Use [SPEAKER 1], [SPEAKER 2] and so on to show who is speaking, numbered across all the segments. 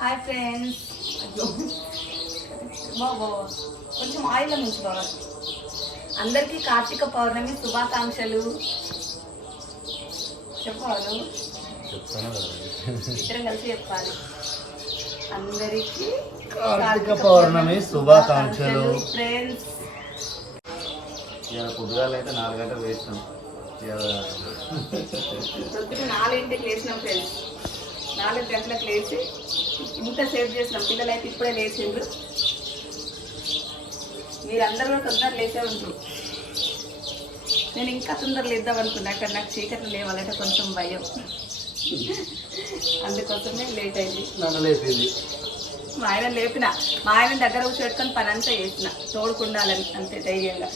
[SPEAKER 1] Hi friends బాబో కొంచెం oil ఉంచుకోవాలి అందరికీ కార్తీక పౌర్ణమి శుభాకాంక్షలు. చెప్పాలి. ఇద్దరం కలిసి చెప్పాలి. అందరికీ
[SPEAKER 2] కార్తీక పౌర్ణమి శుభాకాంక్షలు.
[SPEAKER 1] ఫ్రెండ్స్
[SPEAKER 2] ఇవాళ పొద్దుగాల అయితే నాలుగు గంటలు వేసినాం
[SPEAKER 1] పొద్దున నాలుగింటికి లేచినాం ఫ్రెండ్స్ నాలుగు గంటలకు లేచి ఇంత సేవ్ చేసినాం పిల్లలు అయితే ఇప్పుడే లేచిండ్రు. మీరందరూ కూడా తొందర లేచే ఉంటారు నేను ఇంకా తొందర లేద్దాం అనుకున్నా కానీ నాకు చీకట్లు లేవాలంటే కొంచెం భయం. అందుకోసమే లేట్ అయింది. మా ఆయన లేపిన. మా ఆయన దగ్గర కూర్చోబెట్టుకొని పని అంతా చేసిన. తోడుకుండాలని అంతే ధైర్యంగా.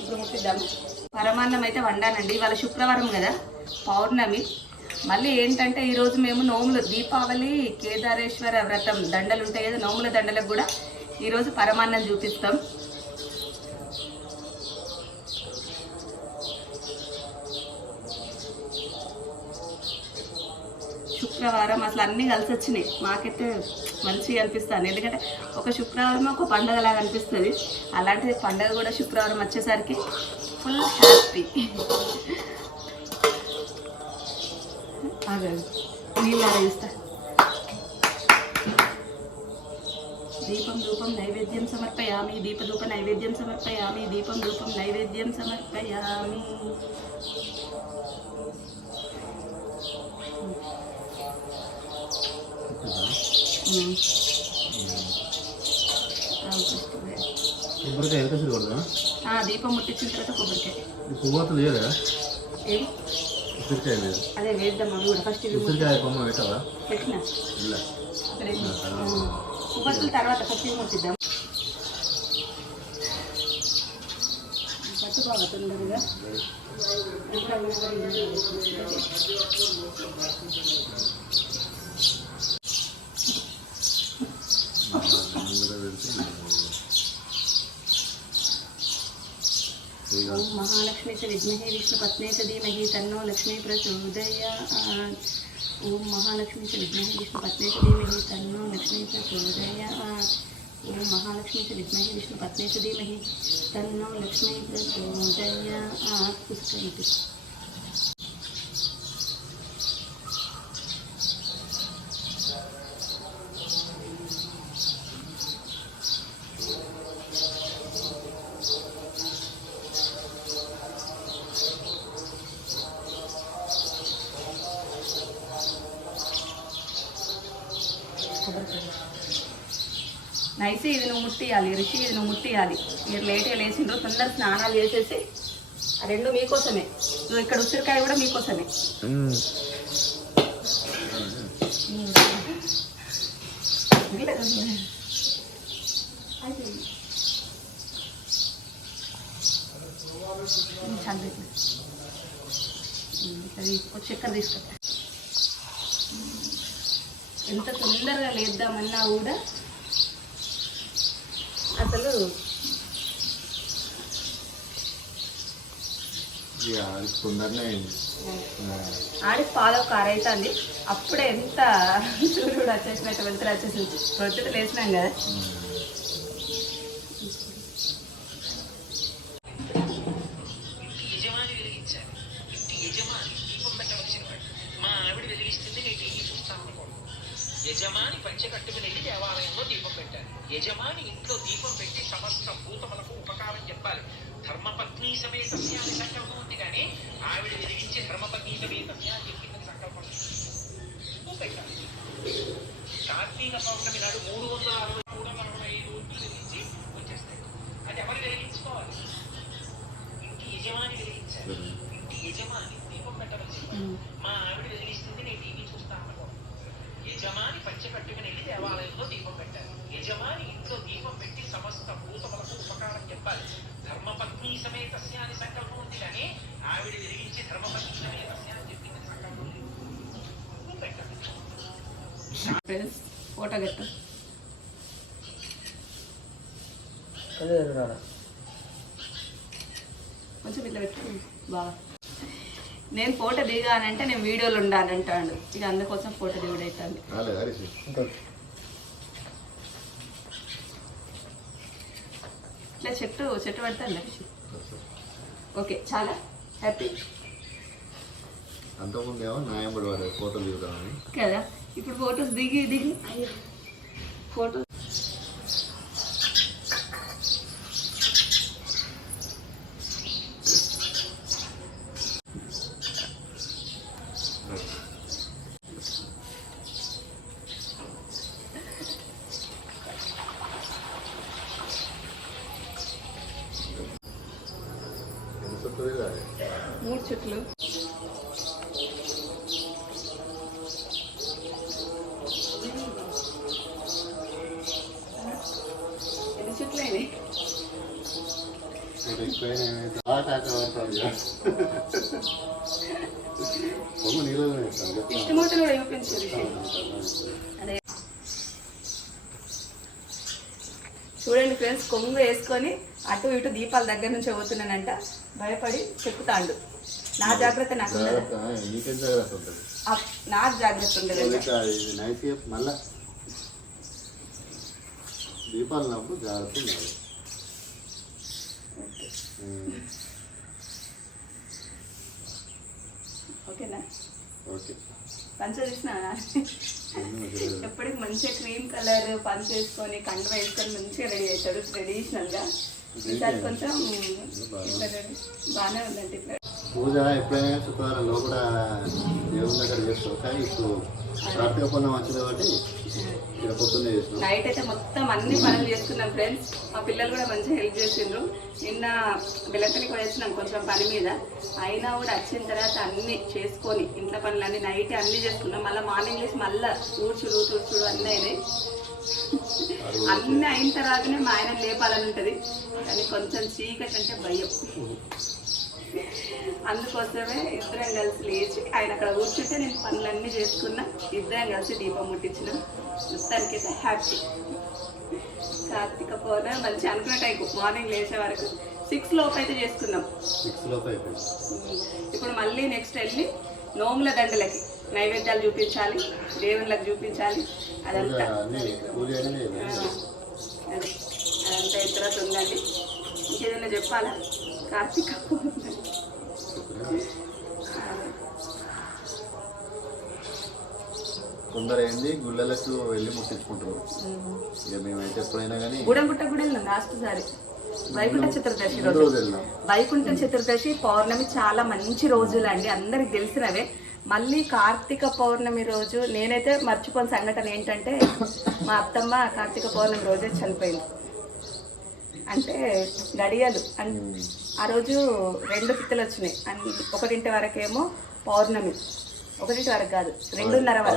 [SPEAKER 1] ఇప్పుడు ముట్టిద్దాము? పరమాన్నం అయితే వండానండి. ఇవాళ శుక్రవారం కదా పౌర్ణమి. మళ్ళీ ఏంటంటే ఈరోజు మేము నోములు దీపావళి కేదారేశ్వర వ్రతం దండలు ఉంటాయి కదా నోముల దండలకు కూడా ఈరోజు పరమాన్నం చూపిస్తాం. శుక్రవారం అసలు అన్నీ కలిసి వచ్చినాయి. మాకైతే మంచిగా అనిపిస్తుంది. ఎందుకంటే ఒక శుక్రవారం ఒక పండగలాగా అనిపిస్తుంది. అలాంటి పండగ కూడా శుక్రవారం వచ్చేసరికి ఫుల్ హ్యాపీ ఆగదు నీళ్ళు ఆరేస్తా దీపం ధూపం నైవేద్యం సమర్పయామి దీపధూప నైవేద్యం సమర్పయామి దీపం ధూపం నైవేద్యం సమర్పయామి.
[SPEAKER 2] కొబ్బరికాయ
[SPEAKER 1] దీపం ముట్టించిన తర్వాత కొబ్బరికాయ.
[SPEAKER 2] పువ్వత లేదా
[SPEAKER 1] ఏం
[SPEAKER 2] ఉసిరికాయ లేదు
[SPEAKER 1] అదే వేద్దాం అవి కూడా ఫస్ట్ ఇవి ముట్టి-
[SPEAKER 2] ఉసిరికాయ కొమ్మ పెట్టవా
[SPEAKER 1] పెట్టిన
[SPEAKER 2] ఇలా
[SPEAKER 1] అక్కడ ఏం- కొబ్బరికల తర్వాత ఫస్ట్ ఇవి ముట్టిద్దాం పట్టు బాగా తొందరగా ఇప్పుడు महालक्ष्मी च विद्महे विष्णुपत्ने से धीमहि तन्नो लक्ष्मी प्रचोदया ओम महालक्ष्मी च विद्महे विष्णुपत्ने से धीमहि तन्नो लक्ष्मी प्रचोदया ओम महालक्ष्मी च विद्महे विष्णुपत्ने से धीमहि तन्नो लक्ष्मी प्रचोदया నైస్ ఇది నువ్వు ముట్టియాలి రిషి ఇది నువ్వు ముట్టియాలి. మీరు లేట్గా లేచిండ్రు తొందర స్నానాలు చేసేసి ఆ రెండు మీకోసమే. నువ్వు ఇక్కడ ఉసిరికాయ కూడా మీకోసమే. అది చక్కెర తీసుకుంటా ఎంత తొందరగా లేద్దామన్నా కూడా అసలు ఆడి పాలో కారు అవుతుంది అప్పుడే ఎంత సూర్యుడు వచ్చేసినట్టు వెళ్తారు వచ్చేసి ప్రొద్దుట లేచినాం కదా
[SPEAKER 3] యజమాని వెలిగించాలి ఇంటి యజమాని దీపం పెట్టవలసిన వాడు మా ఆవిడ వెలిగిస్తుంది నేను టీవీ చూస్తాను అనుకోండి యజమాని పంచె కట్టుకుని వెళ్ళి దేవాలయంలో దీపం పెట్టాలి యజమాని ఇంట్లో దీపం పెట్టి సమస్త భూతములకు ఉపకారం చెప్పాలి. ధర్మపత్ని సమేతస్య అని సంకల్పం ఉంది కానీ ఆవిడ వెలిగించి ధర్మపత్ని సమేతస్య అని చెప్పిందని సంకల్పం పెట్టాలి. కార్తీక పౌర్ణమి నాడు మూడు వందల అరవై మూడు వందల అరవై ఐదు రోజులు వెలిగించి వచ్చేస్తాయి. అది ఎవరు వెలిగించుకోవాలి? ఇంటి యజమాని వెలిగించాలి. ఇంటి యజమాని దీపం పెట్టవలసి మా ఆవిడ వెలిగిస్తుంది నేను యజమాని పంచె కట్టుకుని వెళ్ళి దేవాలయంలో దీపం పెట్టాలి యజమాని ఇంట్లో దీపం పెట్టి సమస్త భూతములకు ఉపకారం చెప్పాలి. ధర్మపత్ని సమేతస్య అని సంకల్పం ఉంది కానీ ఆవిడ వెలిగించి ధర్మపత్ని సమేతస్య అని చెప్పింది సంకల్పం లేదు.
[SPEAKER 1] ఫోటో కట్టు కొంచెం ఇట్లా పెట్టు. బాగా నేను ఫోటో దిగానంటే నేను వీడియోలు ఉండాలంటాడు ఇక అందుకోసం ఫోటో దిగుడు ఇట్లా చెట్టు చెట్టు పడతాను హరిషి ఓకే చాలా హ్యాపీ.
[SPEAKER 2] అంతకుముందు ఫోటోలు దిగుతామని.
[SPEAKER 1] కదా ఇప్పుడు ఫోటోస్ దిగి దిగి.
[SPEAKER 2] ఫోటోస్ ఏమైతే? కాక పడతాడు. బొమ్మ
[SPEAKER 1] అదే. చూడండి ఫ్రెండ్స్ కొంగు వేసుకొని అటు ఇటు దీపాల దగ్గర నుంచి అవుతున్నానంట భయపడి చెక్కుతాండు. నా జాగ్రత్త నాకు ఉండదు
[SPEAKER 2] జాగ్రత్త
[SPEAKER 1] ఉండదు
[SPEAKER 2] దీపాలు నవ్వు జాగ్రత్త
[SPEAKER 1] ఓకేనా?
[SPEAKER 2] ఓకే.
[SPEAKER 1] పంచ ఎప్పటికి మంచిగా క్రీమ్ కలర్ పంచ వేసుకొని కండ వేసుకొని మంచిగా రెడీ అవుతాడు. ట్రెడిషనల్గా. ఈసారి కొంచెం బాగానే ఉందండి
[SPEAKER 2] పూజ ఎప్పుడైనా శుక్రవారం లోపల దేవుని దగ్గర చేస్తావు. కానీ ఇప్పుడు రాత్రి ఒప్పందం వచ్చింది కాబట్టి ఇక్కడ పొద్దున్నే చేస్తున్నాం.
[SPEAKER 1] నైట్ అయితే మొత్తం అన్ని పనులు చేస్తున్నాం ఫ్రెండ్స్ మా పిల్లలు కూడా మంచిగా హెల్ప్ చేసిండ్రు. నిన్న బెల్లకలికి వేసినాం కొంచెం పని మీద. అయినా కూడా వచ్చిన తర్వాత అన్ని చేసుకొని ఇంట్లో పనులు అన్ని నైట్ అన్ని చేసుకున్నాం. మళ్ళీ మార్నింగ్ లేసి మళ్ళీ ఊడ్చుడు తుడుచుడు అన్నీ అయినాయి. అన్ని అయిన తర్వాతనే మా ఆయన లేపాలని ఉంటుంది. కానీ కొంచెం చీకటి అంటే భయం. అందుకోసమే ఇద్దరం కలిసి లేచి ఆయన అక్కడ కూర్చుంటే నేను పనులన్నీ చేసుకున్నా. ఇద్దరం కలిసి దీపం ముట్టించినాం. మొత్తానికైతే హ్యాపీ. కార్తీక పౌర్ణమి మంచి అనుకున్న టైం మార్నింగ్ లేచే వరకు. సిక్స్ లోపు అయితే చేసుకున్నాం.
[SPEAKER 2] సిక్స్ లోపు
[SPEAKER 1] ఇప్పుడు మళ్ళీ నెక్స్ట్ వెళ్ళి నోముల దండలకి నైవేద్యాలు చూపించాలి దేవుళ్ళకి చూపించాలి. అదంతా. అదంతా ఇతరత ఉందండి. ఇంకేదైనా చెప్పాలా? కార్తీక పౌర్ణమి.
[SPEAKER 2] కొందరు ఏంది గుళ్ళలకు వెళ్ళి ముట్టించుకుంటారు
[SPEAKER 1] ఉమ్.
[SPEAKER 2] ఇక మేమైతే ఎప్పుడైనా కానీ
[SPEAKER 1] గుడంగుట్ట కూడా వెళ్ళాం లాస్ట్ సారి. వైకుంఠ చతుర్దశి రోజు. వైకుంఠ చతుర్దశి పౌర్ణమి చాలా మంచి రోజులు అండి అందరికి తెలిసినవే. మళ్ళీ కార్తీక పౌర్ణమి రోజు నేనైతే మర్చిపోని సంఘటన ఏంటంటే మా అత్తమ్మ కార్తీక పౌర్ణమి రోజే చనిపోయింది. అంటే గడియలు. ఆ రోజు రెండు పిత్తలు వచ్చినాయి. అన్- ఒకటింటి వరకేమో పౌర్ణమి. ఒకటింటి వరకు కాదు రెండున్నర వరకు.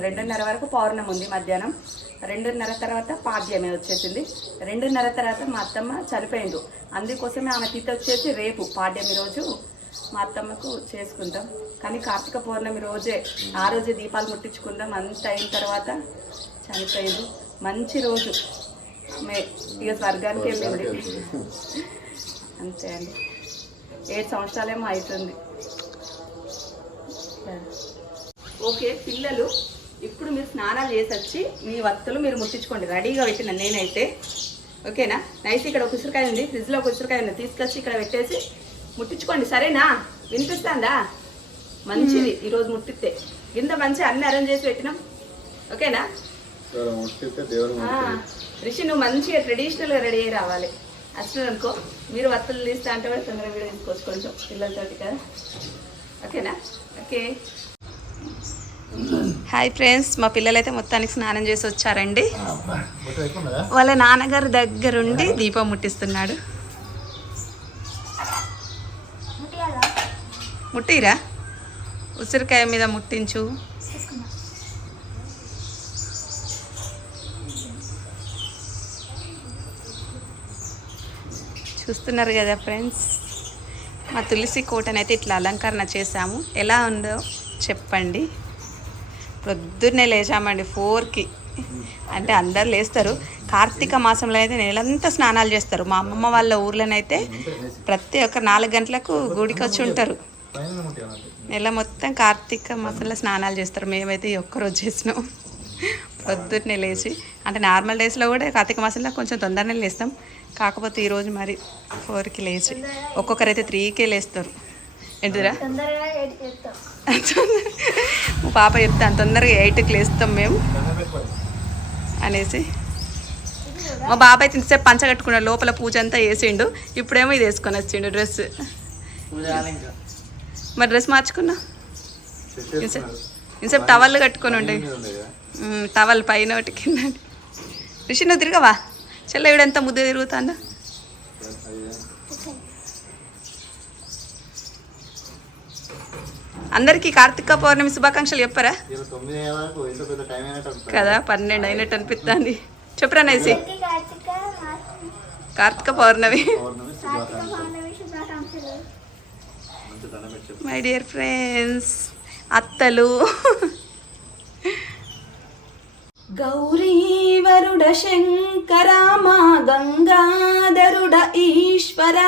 [SPEAKER 1] రెండున్నర వరకు పౌర్ణమి ఉంది మధ్యాహ్నం. రెండున్నర తర్వాత పాడ్యమే వచ్చేసింది. రెండున్నర తర్వాత మా అత్తమ్మ చనిపోయింది అందుకోసమే ఆమె తిథి వచ్చేసి రేపు పాడ్యమి రోజు మా అత్తమ్మకు చేసుకుంటాం. కానీ కార్తీక పౌర్ణమి రోజే ఆ రోజే దీపాలు ముట్టించుకుందాం. అంత అయిన తర్వాత చనిపోయింది మంచి రోజు. ఆమె ఇక స్వర్గానికి వెళ్ళింది. అంతే అండి. ఏడు సంవత్సరాలేమో అవుతుంది ఓకే పిల్లలు ఇప్పుడు మీరు స్నానాలు చేసి వచ్చి మీ వత్తులు మీరు ముట్టించుకోండి. రెడీగా పెట్టిన నేనైతే. ఓకేనా? నైస్ ఇక్కడ ఒక ఉసిరికాయ ఉంది. ఫ్రిడ్జ్లో ఒక ఉసిరికాయ ఉంది. తీసుకొచ్చి ఇక్కడ పెట్టేసి ముట్టించుకోండి. సరేనా? వినిపిస్తుందా? మంచిది ఈరోజు ముట్టిస్తే ఇంత మంచి అన్ని అరేంజ్ చేసి పెట్టినాం. ఓకేనా? రిషి నువ్వు మంచిగా ట్రెడిషనల్గా రెడీ అయ్యి రావాలి. అసలు అనుకో. మీరు వత్తులు తీస్తా అంటే కూడా తొందరగా వీడియో తీసుకోవచ్చు. కొంచెం పిల్లలతోటి కదా. ఓకేనా? ఓకే. హాయ్ ఫ్రెండ్స్ మా పిల్లలైతే మొత్తానికి స్నానం చేసి వచ్చారండి. వాళ్ళ నాన్నగారు దగ్గరుండి దీపం ముట్టిస్తున్నాడు. ముట్టిరా? ఉసిరికాయ మీద ముట్టించు. చూస్తున్నారు కదా ఫ్రెండ్స్. మా తులసి కోటనైతే ఇట్లా అలంకరణ చేశాము. ఎలా ఉందో చెప్పండి. పొద్దున్నే లేచామండి ఫోర్కి. అంటే అందరు లేస్తారు. కార్తీక మాసంలో అయితే నెలంతా స్నానాలు చేస్తారు. మా అమ్మమ్మ వాళ్ళ ఊర్లోనైతే ప్రతి ఒక్క నాలుగు గంటలకు గుడికి వచ్చి ఉంటారు. నెల మొత్తం కార్తీక మాసంలో స్నానాలు చేస్తారు. మేమైతే ఒక్కరోజు చేసినాం. పొద్దున్నే లేచి అంటే నార్మల్ డేస్లో కూడా కార్తీక మాసంలో కొంచెం తొందరనే లేస్తాం. కాకపోతే ఈరోజు మరి ఫోర్కి లేచి. ఒక్కొక్కరైతే త్రీకే లేస్తారు. ఏంటిదిరా? పాప చెప్తే అంత తొందరగా ఎయిట్కి లేస్తాం మేము. అనేసి. మా బాబాయ్ అయితే ఇంతసేపు పంచ కట్టుకున్నాడు లోపల పూజ అంతా వేసిండు ఇప్పుడేమో ఇది వేసుకొని వచ్చిండు డ్రెస్. మరి డ్రెస్ మార్చుకున్నా? ఇంతసేపు టవల్ కట్టుకొని ఉండే. టవల్ పైన ఒకటి కింద. రిషి నువ్వు తిరగవా? చెల్ల ఇవిడంతా ముద్ద తిరుగుతాందా? అందరికీ కార్తీక పౌర్ణమి శుభాకాంక్షలు చెప్పరా. కదా పన్నెండు అయినట్టు అనిపిస్తుంది చెప్పరా నైసి.
[SPEAKER 4] Karthika
[SPEAKER 1] Karthika Pournami. My dear friends అత్తలు. గౌరీవరుడ శంకరామా గంగాధరుడ ఈశ్వరా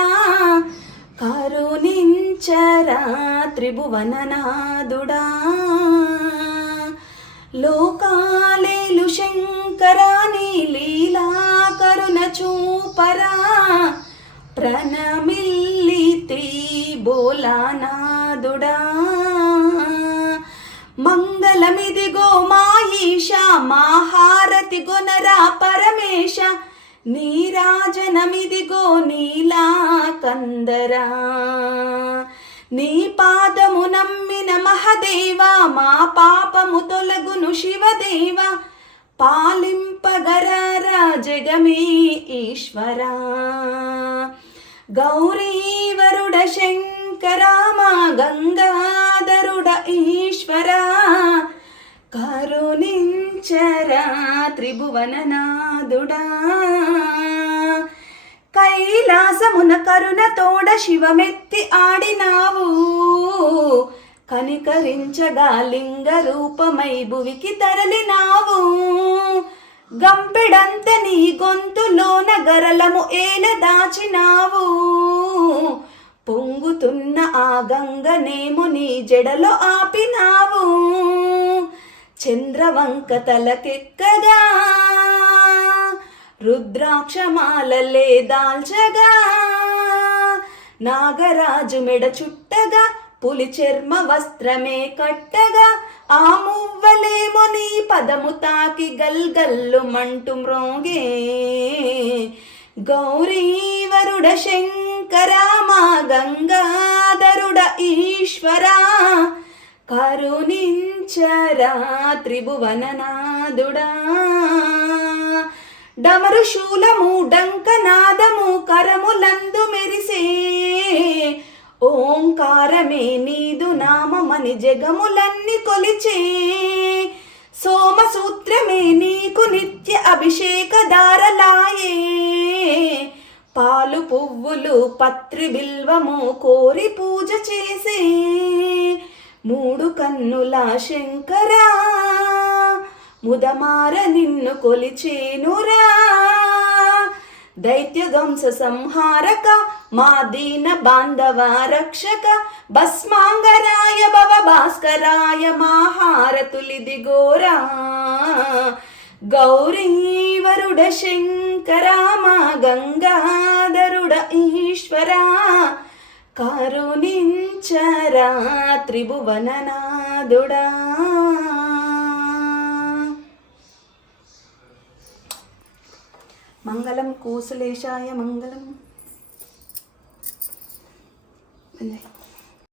[SPEAKER 1] కరుణించరా త్రిభువననాదుడా లోకాలేలు శంకరాని లీలా కరుణ చూపరా ప్రణమిల్లితి బోలానాదుడా మంగళమిదిగో మాయిష పరమేశ నీరాజనమిదిగో నీలా కందరా. నీ పాదము నమ్మిన మహదేవా మా పాపము తొలగును శివదేవా. పాలింపగరారా జగమే ఈశ్వరా. గౌరీవరుడ శంకరామా గంగాధరుడ ఈశ్వరా. కరు కరుణించరా త్రిభువననాదుడా కైలాసమున కరుణ తోడ శివమెత్తి ఆడినావు. కనికరించగా లింగ రూపమై భువికి తరలినావు. గంపెడంత నీ గొంతులోన గరలము ఏల దాచినావు. పొంగుతున్న ఆ గంగనేము నీ జడలో ఆపినావు. చంద్రవంక తలకెక్కగా రుద్రాక్షమాలలే దాల్చగా నాగరాజు మెడ చుట్టగా పులి చర్మ వస్త్రమే కట్టగా? ఆ మువ్వలేమో నీ పదము తాకి గల్గల్లు మంటు మ్రోగే. గౌరీవరుడ శంకరామా గంగాధరుడ ఈశ్వరా. కరుణించరా త్రిభువననాదుడా డమరు శూలము డంకనాదము కరములందు మెరిసే. ఓంకారమే నీదు నామమని జగములన్నీ కొలిచే. సోమసూత్రమే నీకు నిత్య అభిషేక దారలాయే పాలు పువ్వులు పత్రి బిల్వము కోరి పూజ చేసే. మూడు కన్నుల శంకరా ముదమార నిన్ను కొలిచేనురా. దైత్యగంస సంహారక మా దీన బాంధవ రక్షక భస్మాంగరాయ భవ భాస్కరాయ మాహారతులిదిగోరా గౌరీవరుడ శంకరా మా గంగాధరుడ ఈశ్వరా. కరుణించరా త్రిభువననాదుడా. మంగళం కూసులేశాయ మంగళం.